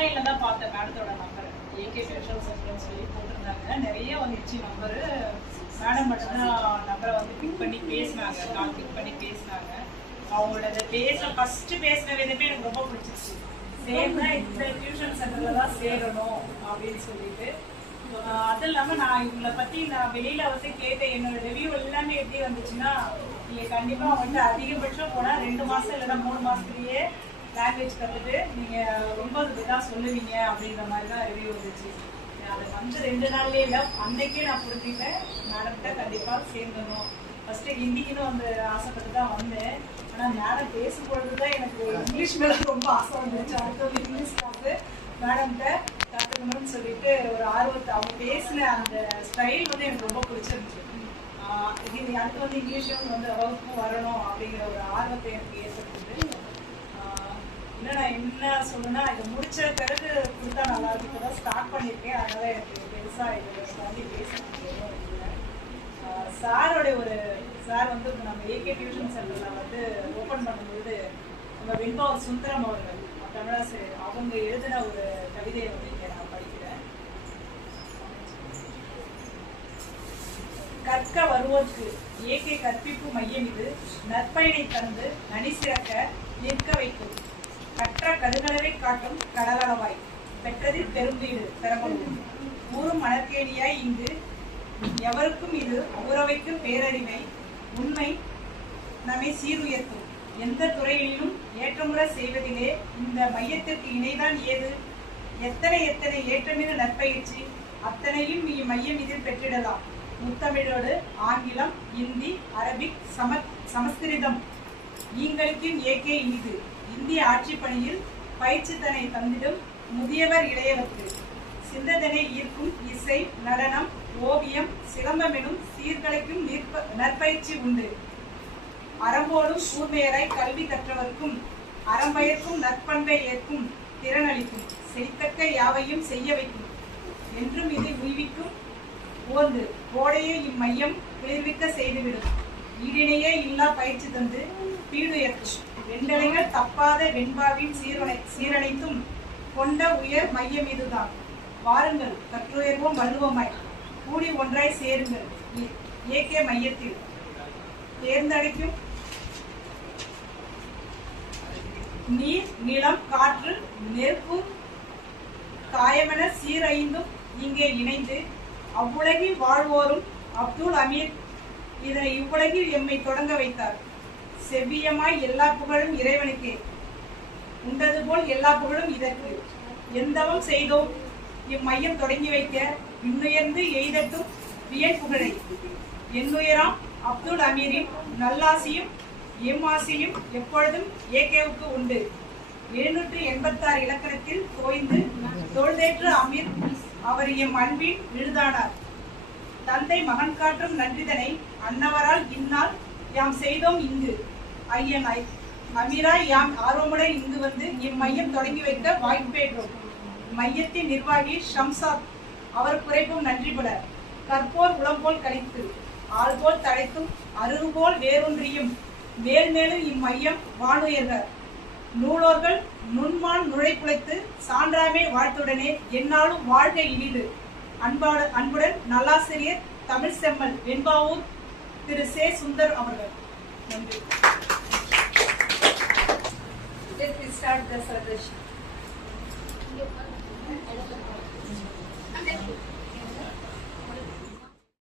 ஆன்லைன்ல தான் பார்த்தேன் மேடத்தோட நம்பர். ஏகே ஃபேஷியல் சென்டர்னு சொல்லி போட்டிருந்தாங்க. நிறைய வந்துச்சு நம்பரு. மேடம் மட்டும்தான் நம்பரை வந்து பிக் பண்ணி பேசினாங்க, கால் பிக் பண்ணி பேசினாங்க. அவங்களோட ஃபர்ஸ்ட் பேசின விதமே எனக்கு ரொம்ப பிடிச்சிருச்சு. சேர்ந்தா இந்த டியூஷன் சென்டர்ல தான் சேரணும் அப்படின்னு சொல்லிட்டு. அது இல்லாம நான் இவங்களை பத்தி நான் வெளியில வந்து கேட்டேன். என்னோட ரிவ்யூ எல்லாமே எப்படி வந்துச்சுன்னா, நீங்க கண்டிப்பா வந்து அதிகபட்சம் போனா 2 மாசம் இல்லைன்னா 3 மாசத்துலயே லாங்குவேஜ் கற்றுட்டு நீங்க ரொம்ப இதுதான் சொல்லுவீங்க அப்படின்ற மாதிரி தான் ரிவ்யூ வந்துச்சு. அதை வந்து 2 நாள்லயே இல்லை, அன்னைக்கே நான் புரிஞ்சுக்கிட்டேன். மேடம்கிட்ட கண்டிப்பா சேர்ந்துடணும். ஃபர்ஸ்ட் ஹிந்திக்குன்னு வந்து ஆசைப்பட்டு தான் வந்தேன். ஆனால் மேடம் பேசும்பொழுதுதான் எனக்கு இங்கிலீஷ் மேல ரொம்ப ஆசை வந்துச்சு. அடுத்தது இங்கிலீஷ் கிளாஸ் மேடம்கிட்ட கற்றுக்கணும்னு சொல்லிட்டு ஒரு ஆர்வத்தை, அவங்க பேசின அந்த ஸ்டைல் வந்து எனக்கு ரொம்ப பிடிச்சிருந்துச்சு. இது அடுத்து வந்து இங்கிலீஷும் வந்து வகுப்பு வரணும் அப்படிங்கிற ஒரு ஆர்வத்தை எனக்கு ஏற்படுத்துது. இல்லை நான் என்ன சொல்லணும்னா, இதை முடிச்ச பிறகு கொடுத்தா நல்லா இருக்கு. இப்போ தான் ஸ்டார்ட் பண்ணியிருக்கேன், அதனால எனக்கு பெருசாக இதை வந்து பேச முடியும். சார் வந்து நம்ம ஏகே டியூஷன் சென்டரில் வந்து ஓப்பன் பண்ணும்போது நம்ம வெண்பாவூர் சுந்தரம் அவர்கள் தமிழாசிரியர் அவங்க எழுதின ஒரு கவிதையை வந்து இங்கே நான் படிக்கிறேன். கற்க வருவோர்க்கு ஏகே கற்பிப்பு மையம் இது, நற்பயனை தந்து நனி சிறக்க நிற்க வைக்கும், கற்ற கருங்களவை காட்டும் கடலளவாய், பெற்றதில் பெரும்பீடு பெறவும், ஊரும் மணற்கேணியாய் இங்கு எவருக்கும் இது உறவைக்கும் பேரறிவை உண்மை நம்மை சீருயர்த்தும், எந்த துறையிலும் ஏற்றமுற செய்வதிலே இந்த மையத்திற்கு இணைதான் ஏது, எத்தனை எத்தனை ஏற்றமிகு நற்பயிற்சி அத்தனையும் இம்மையம் இதில் பெற்றிடலாம். முத்தமிழோடு ஆங்கிலம், இந்தி, அரபிக், சமஸ்கிருதம் ஈங்களுக்கும் ஏகே இனிது, இந்திய ஆட்சி பணியில் பயிற்சி தன்னை தந்திடும் முதியவர் இளையவர்க்கு, சிந்ததனை ஈர்க்கும் இசை, நடனம், ஓவியம், சிலம்பம் எனும் சீர்கலைக்கும் நற்பயிற்சி உண்டு. அறம்போடும் கூர்மையராய் கல்வி கற்றவர்க்கும் அறம்பயர்க்கும் நற்பண்பை ஏற்கும் திறனளிக்கும், செய்தக்க யாவையும் செய்ய வைக்கும், என்றும் இதை உய்விக்கும் ஓர்ந்து கோடையே இம்மையம் குளிர்விக்க செய்துவிடும், ஈடினையே இல்லா பயிற்சி தந்து பீடுயர்க்கும், வெண்டலைகள் தப்பாத வெண்பாவின் சீரனைத்தும் கொண்ட உயர் மையம் இதுதான். வாருங்கள் கற்றுயர்வோம் வள்ளுவமாய், கூடி ஒன்றாய் சேருங்கள் ஏகே மையத்தில், தேர்ந்தடைக்கும் நீர், நிலம், காற்று, நெருப்பு, காயமென சீரைந்தும் இங்கே இணைந்து அவ்வுலகில் வாழ்வோரும் அப்துல் அமீர் இதனை இவ்வுலகில் எம்மை தொடங்க வைத்தார். செவ்வியமாய் எல்லா புகழும் இறைவனுக்கே, உண்டது போல் எல்லா புகழும் இதற்கு, எந்தவம் செய்தோம் இம்மையம் தொடங்கி வைக்க, இன்னுயர்ந்து எய்தட்டும் வியன் புகழை, என்னுயராம் அப்துல் அமீரின் நல்லாசியும் எம்மாசியும் எப்பொழுதும் ஏகேவுக்கு உண்டு. 786 இலக்கணத்தில் தோய்ந்து தோல்தேற்று அமீர் அவர் எம் அன்பின் விழுதானார். தந்தை மகன் காற்றும் நன்றிதனை அன்னவரால் இந்நாள் யாம் செய்தோம் இங்கு, ஐயன் அமீராய் யாம் ஆர்வமுடன் இங்கு வந்து இம்மையம் தொடங்கி வைக்க வாய்ப்பேற்றோம். மையத்தின் நிர்வாகி ஷம்சாத் அவர் குறைப்பும் நன்றிபட, கற்போர் உளம்போல் கணித்து ஆள்போல் தடைத்தும் அருகுபோல் வேரூன்றியும் மேல் மேலும் இம்மையம் வானுயர்க, நூலோர்கள் நுண்மான் நுழைக்குலைத்து சான்றாமே வாழ்த்துடனே என்னாலும் வாழ்க இனிது. அன்புடன் நல்லாசிரியர் தமிழ் செம்மல் வெண்பாவூர் திரு சே. சுந்தர் அவர்கள். நன்றி. Let me start the celebration.